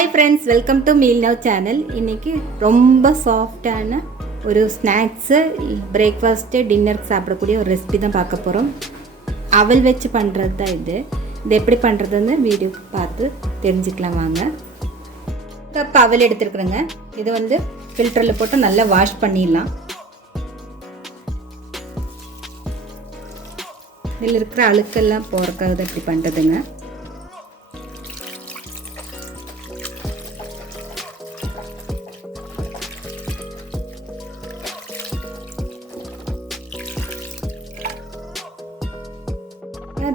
Hi friends, welcome to meal now channel. இன்றைக்கி ரொம்ப சாஃப்டான ஒரு ஸ்நாக்ஸு, பிரேக்ஃபாஸ்ட்டு, டின்னருக்கு சாப்பிடக்கூடிய ஒரு ரெசிபி தான் பார்க்க போகிறோம். அவல் வச்சு பண்ணுறது தான் இது எப்படி பண்ணுறதுன்னு வீடியோ பார்த்து தெரிஞ்சுக்கலாம் வாங்க. கப் அவல் எடுத்துருக்குறேங்க. இது ஃபில்டரில் போட்டு நல்லா வாஷ் பண்ணிடலாம். இதில் இருக்கிற அழுக்கெல்லாம் போகிறக்காக தான் இப்படி பண்ணுறதுங்க.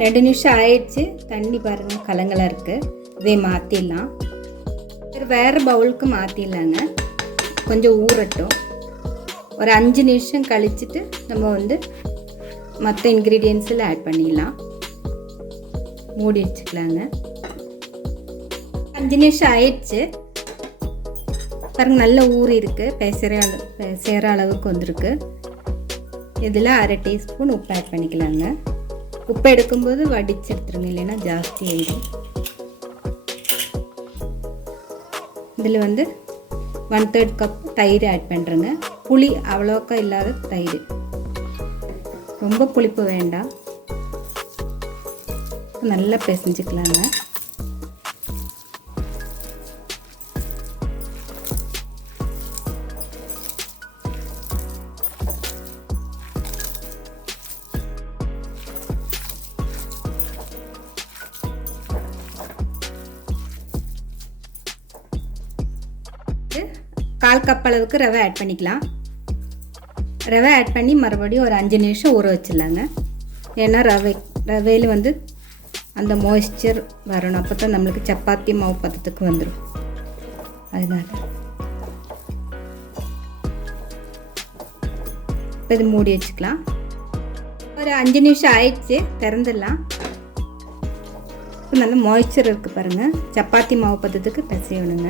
ரெண்டு நிமிஷம் ஆயிடுச்சு. தண்ணி பாருங்கள் கலங்களாக இருக்குது. இதே மாற்றிடலாம். வேறு பவுலுக்கு மாற்றிடலாங்க. கொஞ்சம் ஊறட்டும். ஒரு 5 நிமிஷம் கழிச்சிட்டு நம்ம மற்ற இன்க்ரீடியன்ஸில் ஆட் பண்ணிடலாம். மூடி வச்சுக்கலாங்க. 5 நிமிஷம் ஆயிடுச்சு பாருங்கள். நல்ல ஊறி இருக்குது. பேசுகிற அளவுக்கு வந்திருக்கு. இதில் 1/2 டீஸ்பூன் உப்பு ஆட் பண்ணிக்கலாங்க. உப்பு எடுக்கும்போது வடிச்சு எடுத்துருங்க, இல்லைன்னா ஜாஸ்தி ஆயிடும். இதில் 1/3 கப் தயிர் ஆட் பண்ணுறேங்க. புளி அவ்வளோக்கா இல்லாத தயிர், ரொம்ப புளிப்பு வேண்டாம். நல்லா பிசைஞ்சுக்கலாங்க. கால் கப் அளவுக்கு ரவை ஆட் பண்ணிக்கலாம். ரவை ஆட் பண்ணி மறுபடியும் ஒரு 5 நிமிஷம் ஊற வச்சிடலாங்க. ஏன்னா ரவையில் அந்த மாய்ஸ்சர் வரணும். அப்போ தான் நம்மளுக்கு சப்பாத்தி மாவு பதத்துக்கு வந்துடும். அதனால் இப்போ இது மூடி வச்சுக்கலாம். ஒரு 5 நிமிஷம் ஆயிடுச்சு. திறந்துடலாம். இப்போ நல்ல மாய்ஸ்சர் இருக்குது பாருங்கள். சப்பாத்தி மாவு பதத்துக்கு பிசையணுங்க.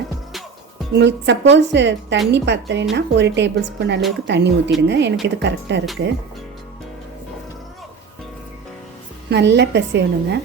உங்களுக்கு சப்போஸ் தண்ணி பத்தலைன்னா 1 டேபிள் ஸ்பூன் அளவுக்கு தண்ணி ஊற்றிடுங்க. எனக்கு இது கரெக்டாக இருக்குது. நல்லா பிசையணுங்க.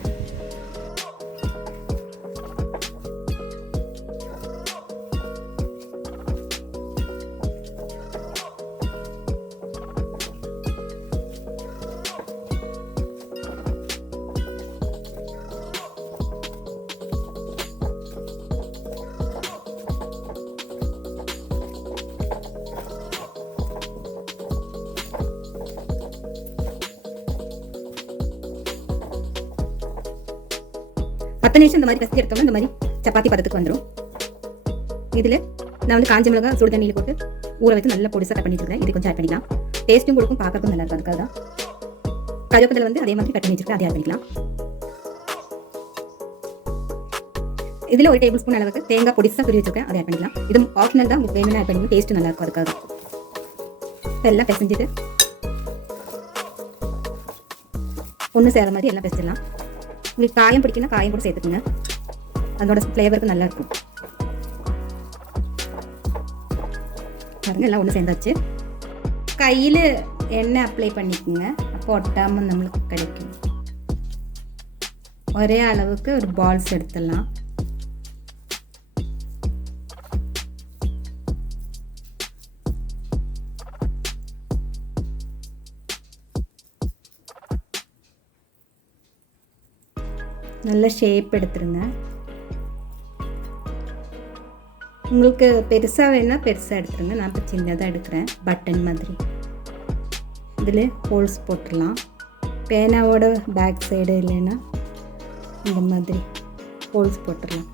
பத்து நிமிஷம் இந்த மாதிரி பிசைஞ்சு எடுத்தோம்னா இந்த மாதிரி சப்பாத்தி பதத்துக்கு வந்துடும். இதில் நான் காஞ்ச மிளகாய் சுடு தண்ணியில் போட்டு ஊற வச்சு நல்லா பொடிசாக கட் பண்ணி வச்சுருக்கேன். இது கொஞ்சம் ஆட் பண்ணிக்கலாம். டேஸ்ட்டும் கொடுக்கும், பார்க்கறதுக்கும் நல்லா இருக்கும். அதுக்காக தான் கருவேப்பிலை அதே மாதிரி கட் பண்ணி வச்சுருக்கேன். அதை ஆட் பண்ணிக்கலாம். இதில் 1 டேபிள் ஸ்பூன் அளவுக்கு தேங்காய் பொடிசாக துரி வச்சுருக்கேன். அதை ஆட் பண்ணிக்கலாம். இது ஆப்ஷனல் தான், உங்களுக்கு வேணும்னு ஆட் பண்ணிக்கலாம். டேஸ்ட்டு நல்லா இருக்கும். அதுக்காக எல்லாம் பிசைஞ்சிட்டு ஒன்று சேர மாதிரி எல்லாம் பிசைச்சிடலாம். உங்களுக்கு காயம் பிடிக்குன்னா காயம் கூட சேர்த்துக்குங்க. அதோட ஃப்ளேவருக்கு நல்லா இருக்கும். பாருங்க, எல்லாம் ஒன்று சேர்ந்தாச்சு. கையில் எண்ணெய் அப்ளை பண்ணிக்கோங்க. அப்போ ஒட்டாமல் நம்மளுக்கு கிடைக்கும். ஒரே அளவுக்கு ஒரு பால்ஸ் எடுத்துடலாம். நல்ல ஷேப் எடுத்துருங்க. உங்களுக்கு பெருசாக வேணா பெருசாக எடுத்துருங்க. நான் இப்போ சின்னதாக எடுக்கிறேன், பட்டன் மாதிரி. இதில் ஹோல்ஸ் போட்டுடலாம். பேனாவோட பேக் சைடு இல்லைன்னா இந்த மாதிரி ஹோல்ஸ் போட்டுடலாம்.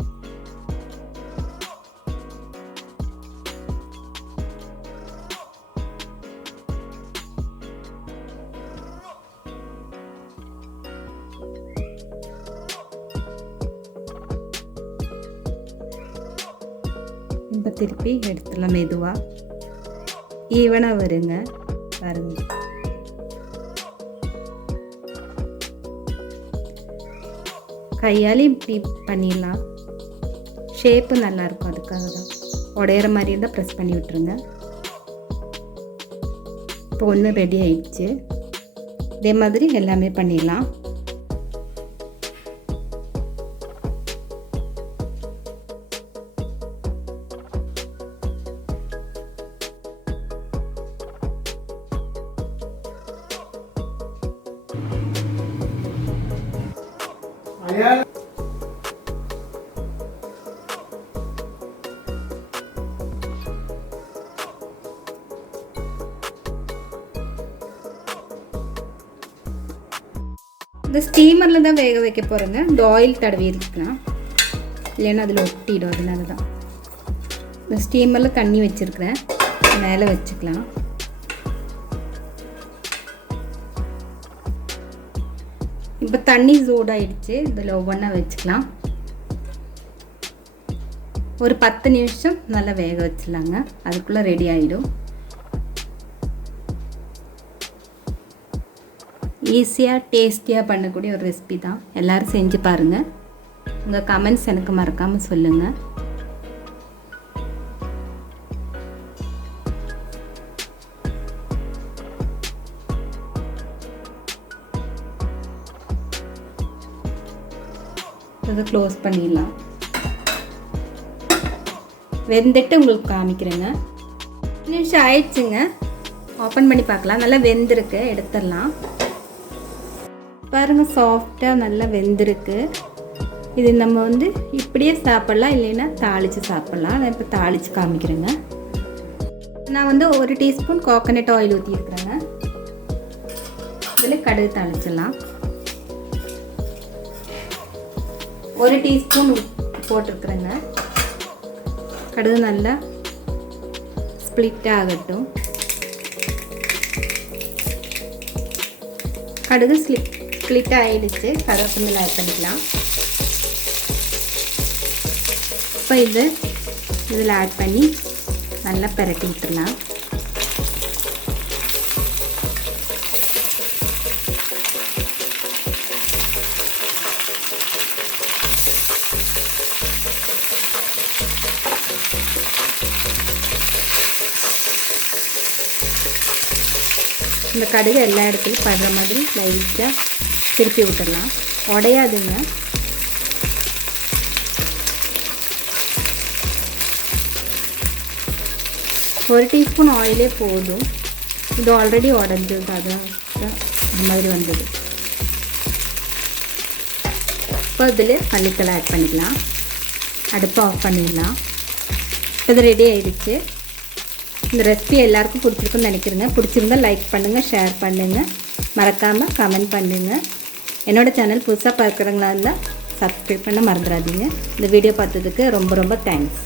இப்போ திருப்பி எடுத்துடலாம். மெதுவாக ஈவனாக வருங்க பாருங்க. கையால் இப்படி பண்ணிடலாம். ஷேப்பு நல்லாயிருக்கும். அதுக்காக தான் உடையிற மாதிரி இருந்தால் ப்ரெஸ் பண்ணி விட்டுருங்க. இப்போ ஒன்று ரெடி ஆயிடுச்சு. இதே மாதிரி எல்லாமே பண்ணிடலாம். இந்த ஸ்டீமரில் தான் வேக வைக்க போகிறேங்க. இந்த ஆயில் தடவி இருக்கலாம், இல்லைன்னா அதில் ஒட்டிடும். அதனால தான் இந்த ஸ்டீமரில் தண்ணி வச்சுருக்கிறேன், மேலே வச்சுக்கலாம். இப்போ தண்ணி சூடாயிடுச்சு. இதில் ஒவ்வொன்றா வச்சுக்கலாம். ஒரு 10 நிமிஷம் நல்லா வேக வச்சிடலாங்க, அதுக்குள்ளே ரெடி ஆகிடும். ஈஸியாக டேஸ்டியாக பண்ணக்கூடிய ஒரு ரெசிபி தான். எல்லோரும் செஞ்சு பாருங்கள். உங்கள் கமெண்ட்ஸ் எனக்கு மறக்காமல் சொல்லுங்கள். இதை க்ளோஸ் பண்ணிடலாம். வெந்துட்டு உங்களுக்கு காமிக்கிறேங்க. 1 நிமிஷம் ஆயிடுச்சுங்க. ஓப்பன் பண்ணி பார்க்கலாம். நல்லா வெந்திருக்கு, எடுத்துடலாம். பாருங்கள், சாஃப்டாக நல்லா வெந்திருக்கு. இது நம்ம வந்து இப்படியே சாப்பிட்லாம், இல்லைன்னா தாளித்து சாப்பிட்லாம். நான் இப்போ தாளித்து காமிக்கிறேங்க. நான் வந்து 1 டீஸ்பூன் கோகனட் ஆயில் ஊற்றிருக்கிறேங்க. இதில் கடுகு தாளிச்சிடலாம். 1 டீஸ்பூன் போட்டிருக்குறேங்க. கடுகு நல்லா ஸ்ப்ளிட் ஆகட்டும். கடுகு ஸ்ப்ளிட் ஆகிடுச்சு. கருவேப்பிலை ஆட் பண்ணிக்கலாம். இப்போ இதில் ஆட் பண்ணி நல்லா பிரட்டி விட்டுடலாம். இந்த கடுகு எல்லா இடத்துலையும் படுற மாதிரி லைட்டாக திருப்பி விட்டுடலாம். உடையாதுங்க. ஒரு டீஸ்பூன் ஆயிலே போதும். இது ஆல்ரெடி உடஞ்சது, அதான் இந்த மாதிரி வந்தது. இப்போ இதில் மல்லித்தலை ஆட் பண்ணிக்கலாம். அடுப்பை ஆஃப் பண்ணிடலாம். இப்போ இது ரெடி ஆகிடுச்சு. இந்த ரெசிபி எல்லாருக்கும் பிடிச்சிருக்குன்னு நினைக்கிறேங்க. பிடிச்சிருந்தால் லைக் பண்ணுங்கள், ஷேர் பண்ணுங்கள், மறக்காமல் கமெண்ட் பண்ணுங்கள். என்னோடய சேனல் புதுசாக பார்க்குறவங்களா இருந்தால் சப்ஸ்கிரைப் பண்ண மறந்துடாதீங்க. இந்த வீடியோ பார்த்ததுக்கு ரொம்ப ரொம்ப தேங்க்ஸ்.